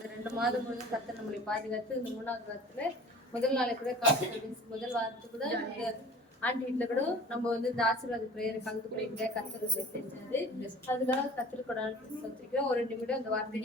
இந்த 2 மாதம் முழுவதும் கர்த்தர் நம்மளை பாதுகாத்து இந்த 3வது வாரத்துல முதல் நாளை கூட காத்து முதல் வாரத்துக்கு கூட இந்த ஆண்டி வீட்டுல கூட நம்ம வந்து இந்த ஆசீர்வாத பிரேயரை கலந்து போயிருக்க கர்த்தர் செஞ்சாரு. அதுக்காக கர்த்தருக்கு சொல்லிருக்கோம். ஒரு நிமிடம் அந்த வார்த்தை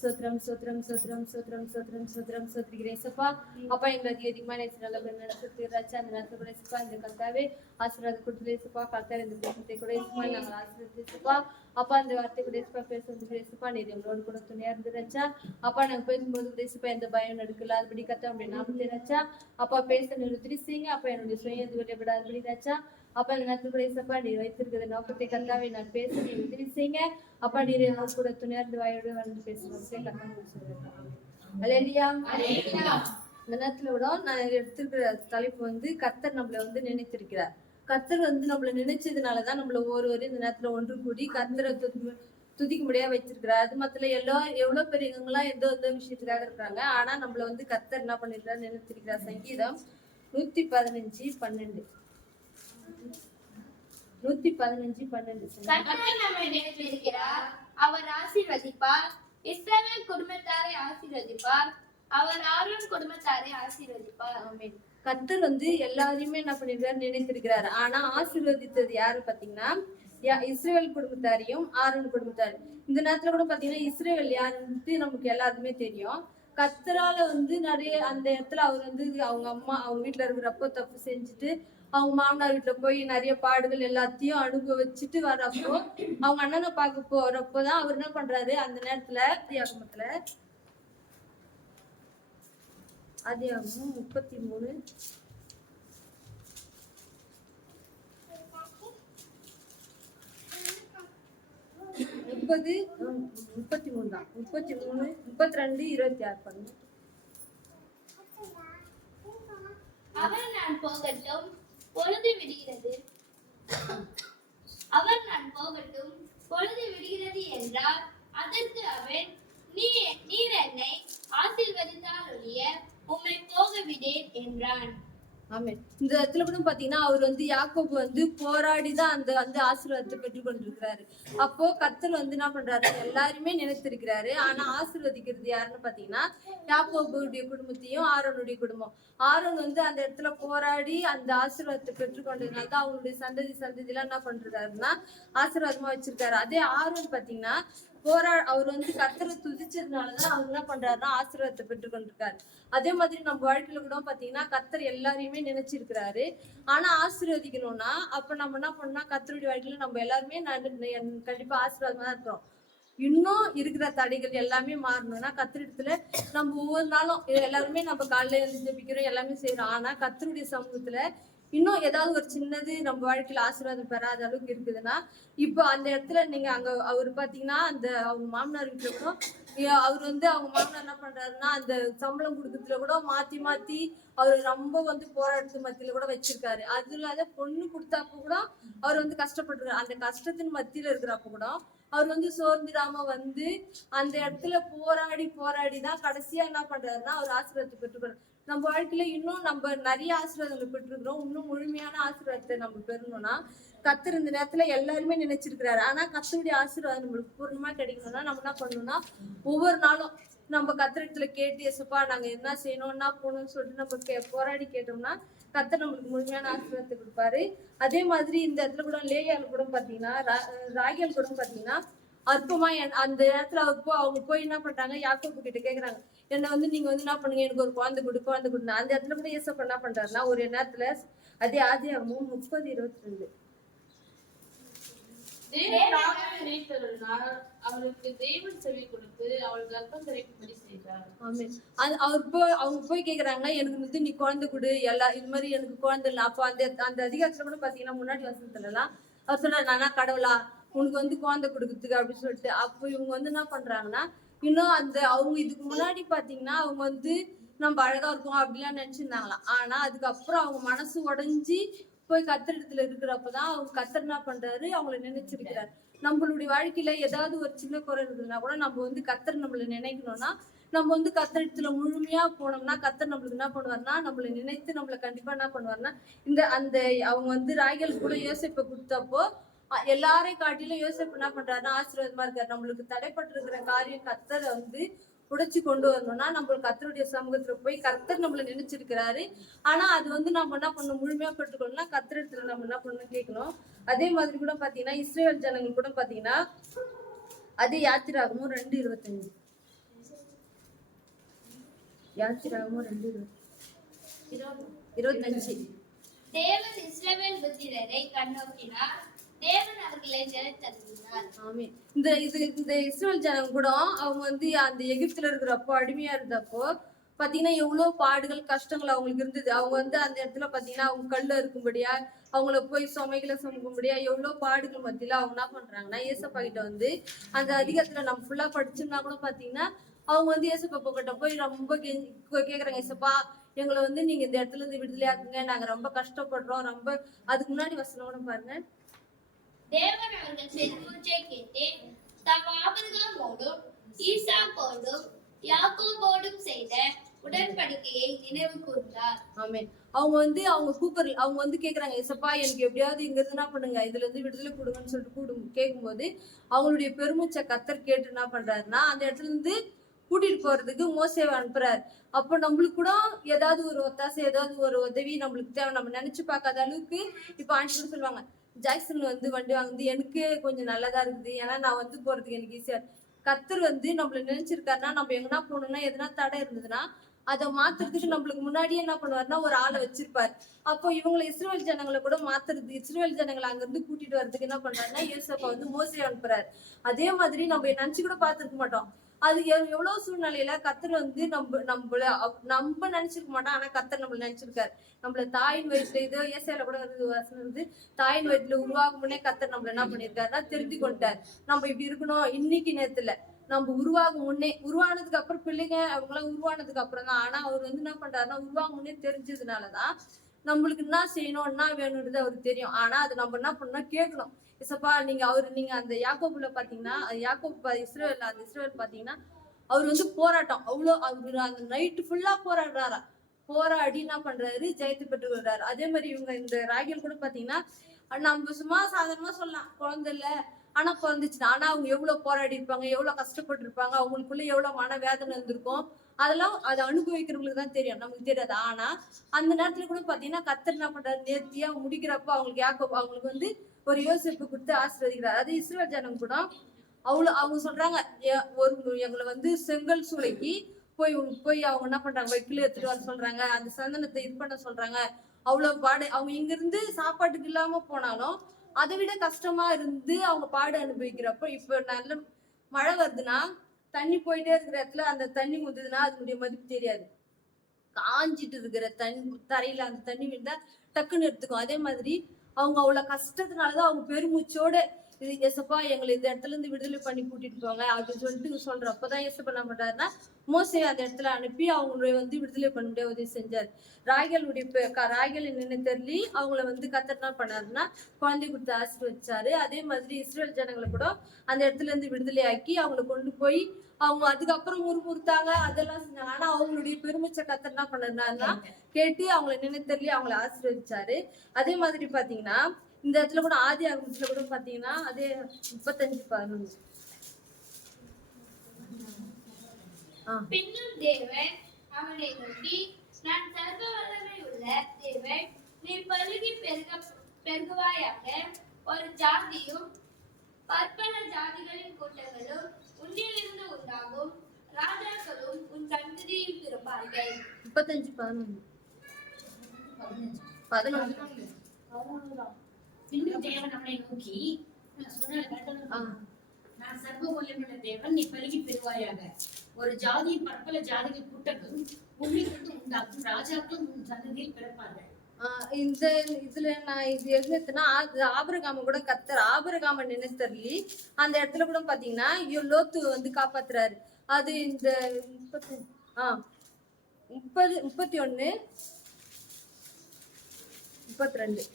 சோத்ரம் சோத்ரம் சோத்ரம் சோத்ரம் சோத்ரம் சோத்ரம் சோத்ரிக்கிறேன் சப்பா. அப்பா எங்களை அதிகமான நல்ல நடத்துறாச்சு. அந்த நேரத்தில் கூட சப்பா இந்த கர்த்தாவே ஆசீர்வாதம் கொடுத்துலே சப்பா. கர்த்தாவே இந்த பேசத்தை கூட சப்பா நாங்கள் ஆசீர்வதிச்சுப்பா. அப்பா அந்த வார்த்தை கூட சப்பா பேச வந்து சப்பா நீர் எங்களோடு கூட துணையா இருந்துருச்சா. அப்பா நாங்கள் பேசும்போது கூட சப்பா எந்த பயம் எடுக்கல அதுபடி கத்த அப்படி நாம ராச்சா. அப்பா பேச நிறுத்திரிச்சிங்க. அப்பா என்னுடைய சுய இது விளையாடாதுபடி ராச்சா. அப்பா இந்த நேரத்தில் கூட சப்பா நீர் வைத்திருக்கிற நோக்கத்தை கர்த்தாவே நான் பேச நீர் உதவிச்சீங்க. அப்பா நீர் என்னோட கூட துணையார்ந்து வாயோடு வந்து பேசுவோம். இந்த நேரத்துல விட நான் எடுத்திருக்கிற தலைப்பு வந்து கர்த்தர் நம்மளை வந்து நினைத்திருக்கிறார். கர்த்தர் வந்து நம்மளை நினைச்சதுனாலதான் நம்மள ஒருவரும் இந்த நேரத்துல ஒன்று கூடி கர்த்தரை துதிக்க முடியா வச்சிருக்கிறார். அது மாத்திரம் எவ்வளவு பெரியவங்களாம் எந்த விஷயத்துக்காக இருக்கிறாங்க. ஆனா நம்மள வந்து கர்த்தர் என்ன பண்ணிருக்கிறார் நினைத்திருக்கிறார். சங்கீதம் 115:12 அவர் ஆசீர்வதிப்பார். இஸ்ரவேல் குடும்பத்தாரை ஆசீர்வதிப்பார். அவர் ஆரோன் குடும்பத்தாரை ஆசீர்வதிப்பார். ஆமென். கர்த்தர் வந்து எல்லாரையுமே என்ன பண்ணிருக்காரு நினைத்திருக்கிறாரு. ஆனா ஆசீர்வதித்தது யாரு பாத்தீங்கன்னா இஸ்ரவேல் குடும்பத்தாரையும் ஆரோன் குடும்பத்தாரையும். இந்த நேரத்துல கூட பாத்தீங்கன்னா இஸ்ரவேல் யாருன்ட்டு நமக்கு எல்லாருக்குமே தெரியும். கர்த்தரால வந்து நிறைய அந்த இடத்துல அவர் வந்து அவங்க வீட்டுல இருக்கிறப்போ தப்பு செஞ்சுட்டு அவங்க மாமனார் வீட்டுல போய் நிறைய பாடுகள் எல்லாத்தையும் அனுபவிச்சுட்டு வர்றப்போ அவங்க அண்ணனை பார்க்க போறப்போதான் அவர் என்ன பண்றாரு அந்த நேரத்துல ஆதியாகமம் 33 தான் 33 32 26 பண்ணுங்க. அவர் நான் போகட்டும் பொழுது விடுகிறது. அவர் நான் போகட்டும் பொழுது விடுகிறது என்றார். அதற்கு அவன் நீர் என்னை ஆசீர்வதித்தால் ஒழிய உம்மை போக விடேன் என்றான். ஆமென். இந்த இடத்துல கூட பாத்தீங்கன்னா அவர் வந்து யாக்கோபு வந்து போராடிதான் அந்த ஆசீர்வாதத்தை பெற்றுக் கொண்டிருக்கிறாரு. அப்போ கர்த்தர் வந்து என்ன பண்றாரு எல்லாருமே நினைத்திருக்கிறாரு. ஆனா ஆசீர்வதிக்கிறது யாருன்னு பாத்தீங்கன்னா யாக்கோபுடைய குடும்பத்தையும் ஆரோனுடைய குடும்பம். ஆரோன் வந்து அந்த இடத்துல போராடி அந்த ஆசீர்வாதத்தை பெற்றுக்கொண்டதுனால தான் அவங்களுடைய சந்ததி எல்லாம் என்ன பண்றாருன்னா ஆசீர்வாதமா வச்சிருக்காரு. அதே ஆரோன் பாத்தீங்கன்னா அவர் வந்து கர்த்தரை துதிச்சதுனாலதான் அவர் என்ன பண்றாருன்னா ஆசீர்வாதத்தை பெற்றுக்கொண்டிருக்காரு. அதே மாதிரி நம்ம வாழ்க்கையில கூட பாத்தீங்கன்னா கர்த்தர் எல்லாரையுமே நினைச்சிருக்கிறாரு. ஆனா ஆசீர்வதிக்கணும்னா அப்ப நம்ம என்ன பண்ணா கர்த்தருடைய வாழ்க்கையில நம்ம எல்லாருமே கண்டிப்பா ஆசீர்வாதமா தான் இருக்கிறோம். இன்னும் இருக்கிற தடைகள் எல்லாமே மாறணும்னா கர்த்தரிடத்துல நம்ம ஒவ்வொரு நாளும் எல்லாருமே நம்ம காலையில இருந்து ஜெபிக்கிறோம் எல்லாமே செய்யறோம். ஆனா கர்த்தருடைய சமூகத்துல இன்னும் ஏதாவது ஒரு சின்னது நம்ம வாழ்க்கையில ஆசீர்வாதம் பெறாத அளவுக்கு இருக்குதுன்னா இப்போ அந்த இடத்துல நீங்க அங்க அவர் பாத்தீங்கன்னா அவங்க மாமனார் வீட்டுல கூட அவர் வந்து அவங்க மாமனார் என்ன பண்றாருன்னா அந்த சம்பளம் கொடுக்கறதுல கூட மாத்தி அவர் ரொம்ப வந்து போராட்டத்து மத்தியில கூட வச்சிருக்காரு. அது இல்லாத பொண்ணு கொடுத்தப்ப கூட அவர் வந்து கஷ்டப்பட்டுருக்காரு. அந்த கஷ்டத்தின் மத்தியில இருக்கிறப்ப கூட அவர் வந்து சோர்ந்திராம வந்து அந்த இடத்துல போராடி தான் கடைசியா என்ன பண்றாருன்னா அவர் ஆசீர்வாதத்தை பெற்றுக்கிறார். நம்ம வாழ்க்கையில இன்னும் நம்ம நிறைய ஆசீர்வாதங்களை பெற்றுக்கிறோம். இன்னும் முழுமையான ஆசீர்வாதத்தை நம்ம பெறணும்னா கர்த்தர் இந்த நேரத்துல எல்லாருமே நினைச்சிருக்கிறாரு. ஆனா கர்த்தருடைய ஆசீர்வாதம் நம்மளுக்கு பூர்ணமா கிடைக்கணும்னா நம்ம என்ன பண்ணணும்னா ஒவ்வொரு நாளும் நம்ம கர்த்தரிடத்துல கேட்டு எசப்பா நாங்க என்ன செய்யணும் என்ன போகணும்னு சொல்லிட்டு நம்ம போராடி கேட்டோம்னா கர்த்தர் நம்மளுக்கு முழுமையான ஆசீர்வாதத்தை கொடுப்பாரு. அதே மாதிரி இந்த இடத்துல கூட லேயால் கூட பாத்தீங்கன்னா ராகியல் கூட பாத்தீங்கன்னா அற்புதமா அந்த இடத்துல அவங்க போய் என்ன பண்றாங்க யாக்கோபு கிட்ட கேக்குறாங்க என்ன வந்து நீங்க வந்து என்ன பண்ணுங்க எனக்கு ஒரு குழந்தை கொடுங்க. அந்த இடத்துல கூட ஏசப்பா என்ன பண்றாருன்னா ஒரு நேரத்துல அதே ஆதியாகமம் 30:22 அவருக்கு தேவன் செவி கொடுத்து அவள் கர்ப்பம் தரிக்கும்படி செய்தார். அவங்க போய் கேக்குறாங்க எனக்கு வந்து நீ குழந்தை கொடு இது மாதிரி எனக்கு குழந்தை இல்லை. அப்போ அந்த அதிகாரத்துல கூட பாத்தீங்கன்னா முன்னாடி வசனத்துல எல்லாம் அவர் சொல்றாரு நானா கடவுளா உனக்கு வந்து குழந்தை கொடுக்கறதுக்கு அப்படின்னு சொல்லிட்டு. அப்போ இவங்க வந்து என்ன பண்றாங்கன்னா இன்னும் அவங்க இதுக்கு முன்னாடி பாத்தீங்கன்னா அவங்க வந்து நம்ம அழகா இருக்கோம் அப்படிலாம் நினைச்சிருந்தாங்களாம். ஆனா அதுக்கப்புறம் அவங்க மனசு உடைஞ்சி போய் கர்த்தரிடத்துல இருக்கிறப்பதான் அவங்க கர்த்தர் என்ன பண்றாரு அவங்களை நினைச்சிருக்கிறாரு. நம்மளுடைய வாழ்க்கையில ஏதாவது ஒரு சின்ன குறை இருக்குதுன்னா கூட நம்ம வந்து கர்த்தர் நம்மளை நினைக்கணும்னா நம்ம வந்து கர்த்தரிடத்துல முழுமையா போனோம்னா கர்த்தர் நம்மளுக்கு என்ன பண்ணுவாருன்னா நம்மளை நினைத்து நம்மளை கண்டிப்பா என்ன பண்ணுவாருன்னா அவங்க வந்து ராகியல் கூட யோசிப்பை கொடுத்தப்போ எல்லாரையும் காட்டிலும் யோசேப்பு என்ன பண்றாருன்னா ஆசீர்வாதமா இருக்காரு. நம்மளுக்கு தடைப்பட்டு இருக்கிற காரியம் கர்த்தரை வந்து உடைச்சு கொண்டு வரணும்னா நம்மளுக்கு கர்த்தருடைய சமூகத்துல போய் கர்த்தர் நம்மள நினைச்சிருக்கிறாரு. ஆனா அது வந்து நம்ம என்ன பண்ணணும், முழுமையா பெற்றுக்கணும்னா கர்த்தர் இடத்துல நம்ம என்ன பண்ணணும் கேட்கணும். அதே மாதிரி கூட பாத்தீங்கன்னா இஸ்ரேல் ஜனங்கள் கூட பாத்தீங்கன்னா அதே யாத்திராகமும் 2:25 யாத்திராகமும் 2:25 தேவன் இஸ்ரவேல் புத்திரரை கண்ணோக்கினார், தேவன் அவர்களை ஜெயத்தருளினார். ஆமென். இந்த இஸ்ரேல் ஜனங்க கூட அவங்க வந்து அந்த எகிப்துல இருக்கிறப்போ அடிமையா இருந்தப்போ பாத்தீங்கன்னா எவ்வளவு பாடுகள் கஷ்டங்கள் அவங்களுக்கு இருந்தது. அவங்க வந்து அந்த இடத்துல பாத்தீங்கன்னா அவங்க கல்ல இருக்கும்படியா அவங்கள போய் சுமைகளை சுமக்கும்படியா எவ்வளவு பாடுகள் மத்தியில அவங்க என்ன பண்றாங்கன்னா ஏசப்பா கிட்ட வந்து அந்த அதிகாரத்துல நம்ம ஃபுல்லா படிச்சோம்னா கூட பாத்தீங்கன்னா அவங்க வந்து ஏசப்பா கிட்ட போய் ரொம்ப கேக்குறாங்க, ஏசப்பா எங்களை வந்து நீங்க இந்த இடத்துல இருந்து விடுதலையாக்குங்க, நாங்க ரொம்ப கஷ்டப்படுறோம். ரொம்ப அதுக்கு முன்னாடி வசனம் கூட பாருங்க. தேவன் அவர்கள் பெருமூச்சை கேட்டு தாம் ஆபிரகாமோடும் ஈசாக்கோடும் யாக்கோபோடும் செய்த உடன்படிக்கையை நினைவு கூர்ந்தார். ஆமென். அவங்க வந்து அவங்க வந்து கேக்குறாங்க, ஏசப்பா எனக்கு எப்படியாவது இங்க இருந்து என்ன பண்ணுங்க, இதுல இருந்து விடுதலை கொடுங்கன்னு சொல்லிட்டு கேட்கும்போது அவங்களுடைய பெருமூச்சை கர்த்தர் கேட்டு என்ன பண்றாருன்னா அந்த இடத்துல இருந்து கூட்டிட்டு போறதுக்கு மோசேவை அனுப்புறாரு. அப்போ நம்மளுக்கு கூட ஏதாவது ஒரு ஒத்தாசை ஏதாவது ஒரு உதவி நம்மளுக்கு தேவை, நம்ம நினைச்சு பார்க்காத அளவுக்கு இப்ப ஆண்கள் சொல்லுவாங்க, ஜாக்சன் வந்து வண்டி வாங்குது எனக்கு கொஞ்சம் நல்லதா இருக்குது, ஏன்னா நான் வந்து போறதுக்கு எனக்கு ஈஸியா. கர்த்தர் வந்து நம்மள நினைச்சிருக்காருன்னா நம்ம எங்கன்னா போகணும்னா எதனா தடை இருந்ததுன்னா அதை மாத்துறதுக்கு நம்மளுக்கு முன்னாடியே என்ன பண்ணுவாருன்னா ஒரு ஆளை வச்சிருப்பாரு. அப்போ இவங்களை இஸ்ரேல் ஜனங்களை கூட மாத்துறது, இஸ்ரேல் ஜனங்களை அங்க இருந்து கூட்டிட்டு வர்றதுக்கு என்ன பண்றாருன்னா ஏசப்பா வந்து மோசே அனுப்புறாரு. அதே மாதிரி நம்ம நினைச்சு கூட பார்த்திருக்க மாட்டோம். அது எவ்வளவு சூழ்நிலையில கர்த்தர் வந்து நம்ம நினைச்சிருக்க மாட்டோம், ஆனா கர்த்தர் நம்மள நினைச்சிருக்காரு. நம்மள தாயின் வயிற்றுல இதோ ஏசையில கூட வந்து தாயின் வயிற்றுல உருவாகும் முன்னே கர்த்தர் நம்மள என்ன பண்ணிருக்காருன்னா தெரிஞ்சு கொண்டார். நம்ம இப்படி இருக்கணும் இன்னைக்கு நேரத்துல நம்ம உருவாகும் முன்னே, உருவானதுக்கு அப்புறம் பிள்ளைங்க அவங்க எல்லாம் உருவானதுக்கு அப்புறம் தான். ஆனா அவர் வந்து என்ன பண்றாருன்னா உருவாகும் முன்னே தெரிஞ்சதுனாலதான் நம்மளுக்கு என்ன செய்யணும் என்ன வேணும்ன்றது அவருக்கு தெரியும். ஆனா அது நம்ம என்ன பண்ணணும் கேட்கணும். இசப்பா நீங்க அந்த யாக்கோபுல பாத்தீங்கன்னா அந்த இஸ்ரேல் பாத்தீங்கன்னா அவர் வந்து போராட்டம் அவரு அந்த நைட்டு ஃபுல்லா போராடுறாரா. போராடி என்ன பண்றாரு ஜெயத்து பெற்று கொள்றாரு. அதே மாதிரி இவங்க இந்த ராகில் கூட பாத்தீங்கன்னா நம்ம சும்மா சாதாரணமா சொல்லலாம் குழந்தை இல்ல, ஆனா பிறந்துச்சு. ஆனா அவங்க எவ்வளவு போராடி இருப்பாங்க, எவ்வளவு கஷ்டப்பட்டு இருப்பாங்க, அவங்களுக்குள்ள எவ்வளவு மன வேதனை இருந்திருக்கும், அதெல்லாம் அதை அனுபவிக்கிறவங்களுக்கு தான் தெரியும், நமக்கு தெரியாது. ஆனா அந்த நேரத்துல கூட பாத்தீங்கன்னா கர்த்தர் என்ன பண்றாரு, நேர்த்தியா முடிக்கிறப்ப அவங்களுக்கு வந்து ஒரு யோசிப்பு கொடுத்து ஆசீர்வதிக்கிறார். அது இஸ்ரேல் ஜனம் கூட அவங்க சொல்றாங்க, எங்களை வந்து செங்கல் சூளைக்கு போய் அவங்க என்ன பண்றாங்க வைக்கல எடுத்துட்டு வர சொல்றாங்க, அந்த சந்தனத்தை இது பண்ண சொல்றாங்க. அவ்வளவு பாடு அவங்க இங்க இருந்து சாப்பாட்டுக்கு இல்லாம போனாலும் அதை விட கஷ்டமா இருந்து அவங்க பாடு அனுபவிக்கிறப்ப இப்ப நல்ல மழை வருதுன்னா தண்ணி போயிட்டே இருக்கிற இடத்துல அந்த தண்ணி முந்துதுன்னா அதனுடைய மதிப்பு தெரியாது. காஞ்சிட்டு இருக்கிற தரையில அந்த தண்ணி விழுந்தா டக்குன்னு எடுத்துக்கும். அதே மாதிரி அவங்க அவ்வளவு கஷ்டத்தினாலதான் அவங்க பெருமூச்சோட இது ஏசப்பா எங்களை இந்த இடத்துல இருந்து விடுதலை பண்ணி கூட்டிட்டு போங்க அப்படின்னு சொல்லிட்டு சொல்றப்பதான் ஏசப்பா என்ன பண்றாருன்னா மோசே அந்த இடத்துல அனுப்பி அவங்களை வந்து விடுதலை பண்ண உதவி செஞ்சாரு. ராய்கள் என்னன்னு தெரியல அவங்கள வந்து கர்த்தர் என்ன பண்ணாருன்னா குழந்தை கொடுத்து ஆசீர்வதிச்சாரு. அதே மாதிரி இஸ்ரேல் ஜனங்களை கூட அந்த இடத்துல இருந்து விடுதலை ஆக்கி அவங்களை கொண்டு போய் அவங்க அதுக்கப்புறம் முறுமுறுத்தாங்க, அதெல்லாம் செஞ்சாங்க. ஆனா அவங்களுடைய பெருமிச்ச கர்த்தர் என்ன பண்ணாருன்னா கேட்டு அவங்களை நினைத்தள்ளி அவங்களை ஆசீர்வதிச்சாரு. அதே மாதிரி பாத்தீங்கன்னா இந்த இடத்துல கூட ஆதி ஆகமத்துல கூட பாத்தீங்கன்னா அதே 35:11 பின்னும் தேவன் அவனை நோக்கி, நான் சர்வ வல்லமை உள்ள தேவன், நீ பலுகி பெருகுவாயாக, ஒரு ஜாதியும் பற்பல ஜாதிகளின் கூட்டங்களும் உன்னிலிருந்து உண்டாகும், ராஜாக்களும் உன் சந்ததியில் திருப்பார்கள். 35:11 பின்னும் தேவன் அவனை நோக்கி, நான் சர்வ வல்லமையுள்ள தேவன், நீ பலுகி பெறுவாயாக, ஒரு ஜாதியின் பற்பல ஜாதிகள் கூட்டங்களும் உன்னிலிருந்து உண்டாகும், ராஜாக்களும் உன் சந்ததியில் பிறப்பார்கள். இந்த இதுல நான் இது எழுதுனா ஆபிரகாம கூட கர்த்தர் ஆபிரகாம நினைத்தருளி அந்த இடத்துல கூட பாத்தீங்கன்னா லோத்து வந்து காப்பாத்துறாரு. அது இந்த 31 32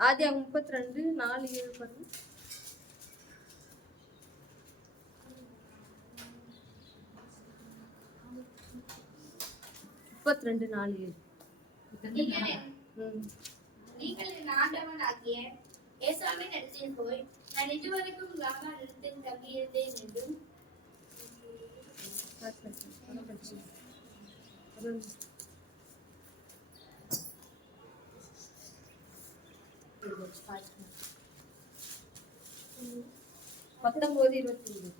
ஆதி 32:4-7 பாருங்க. 32:4. நீங்கள் என் ம். நீங்கள் என் ஆண்டவனாகிய ஏசாவின் இடத்தில் போய் நான் இதுவரைக்கும் வியாபாரத்தில் தங்கியிருந்தேன் என்றும் பத்தொன்பது 21.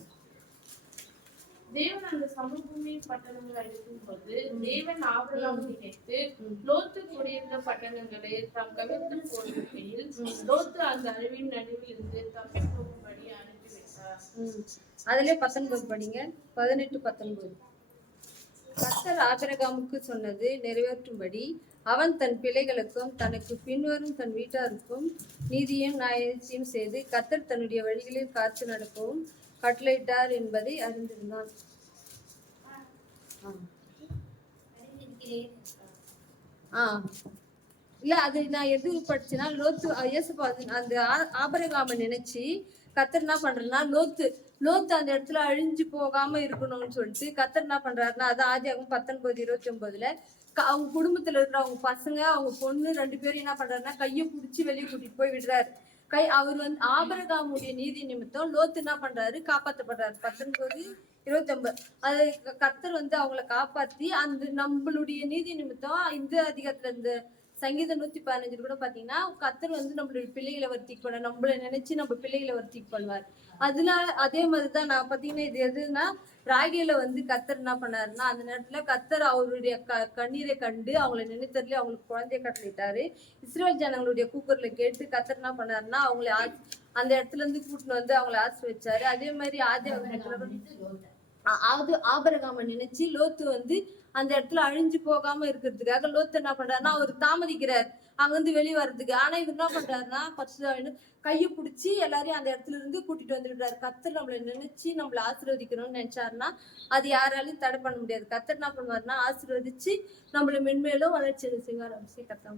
தேவன் அந்த சமபூமி பட்டணங்களை அழிக்கும் போது தேவன் ஆபிரகாமை நினைத்து லோத்து குடியிருந்த பட்டணங்களை தாம் கவிழ்த்து போடுகையில் லோத்து அந்த அழிவின் நடுவில் இருந்து தப்பி போகும்படி அனுப்பிவிட்டார். அதுலயே 19 படிங்க. 18-19. கர்த்தர் ஆபிரகாமுக்கு சொன்னது நிறைவேற்றும்படி அவன் தன் பிள்ளைகளுக்கும் தனக்கு பின்வரும் தன் வீட்டாருக்கும் நீதியும் நியாயத்தையும் செய்து கர்த்தர் தன்னுடைய வழிகளில் காத்து நடக்கவும் கட்டளையிட்டார் என்பதை அறிந்திருந்தான். அறிந்திருக்கிறேன். இல்ல அது நான் எது படிச்சேன்னா லோத்து இயேசுப்பா அந்த ஆபிரகாமை நினைச்சு கர்த்தர் என்ன பண்றேன்னா லோத்து அந்த இடத்துல அழிஞ்சு போகாம இருக்கணும்னு சொல்லிட்டு கர்த்தர் என்ன பண்றாருன்னா அதான் ஆதியாகமம் 19:29 அவங்க குடும்பத்துல இருக்கிற அவங்க பசங்க அவங்க பொண்ணு 2 பேரும் என்ன பண்றாருன்னா கையை பிடிச்சி வெளியே கூட்டிட்டு போய் விடுறாரு. அவர் வந்து ஆபிரகாமுடைய நீதி நிமித்தம் லோத்து என்ன பண்றாரு காப்பாற்றப்படுறாரு. 19:29 அது கர்த்தர் வந்து அவங்கள காப்பாத்தி அந்த நம்மளுடைய நீதி நிமித்தம் இந்த அதிகாரத்துல இந்த சங்கீதம் 115 கூட பாத்தீங்கன்னா கர்த்தர் வந்து நம்மளுடைய பிள்ளைகளை வர்த்திக்கு பண்ண நம்மள நினைச்சு நம்ம பிள்ளைகளை வர்த்திக்கு பண்ணுவார். அதுல அதே மாதிரிதான் நான் பாத்தீங்கன்னா இது எதுன்னா ராகேல வந்து கர்த்தர் என்ன பண்ணாருன்னா அந்த நேரத்துல கர்த்தர் அவருடைய கண்ணீரை கண்டு அவங்களை நினைத்ததுல அவங்களுக்கு குழந்தைய கட்டளிட்டாரு. இஸ்ரேல் ஜனங்களுடைய கூக்குரலை கேட்டு கர்த்தர் என்ன பண்ணாருன்னா அவங்களை அந்த இடத்துல இருந்து கூட்டிட்டு வந்து அவங்களை ஆசீர்வதிச்சாரு. அதே மாதிரி ஆபிரகாமை நினைச்சு லோத்து வந்து அந்த இடத்துல அழிஞ்சு போகாம இருக்கிறதுக்காக லோத்து என்ன பண்றாருன்னா அவர் தாமதிக்கிறார் அங்க இருந்து வெளியே வர்றதுக்கு. ஆனா இவர் என்ன பண்றாருன்னா கையை பிடிச்சி எல்லாரையும் அந்த இடத்துல இருந்து கூட்டிட்டு வந்துடுறாரு. கர்த்தர் நம்மளை நினைச்சு நம்மளை ஆசீர்வதிக்கணும்னு நினைச்சாருன்னா அது யாராலையும் தடை பண்ண முடியாது. கர்த்தர் என்ன பண்ணுவாருன்னா ஆசீர்வதிச்சு நம்மளை மென்மேலும் வளர்ச்சி செய்வார். அவசியம் கர்த்தர்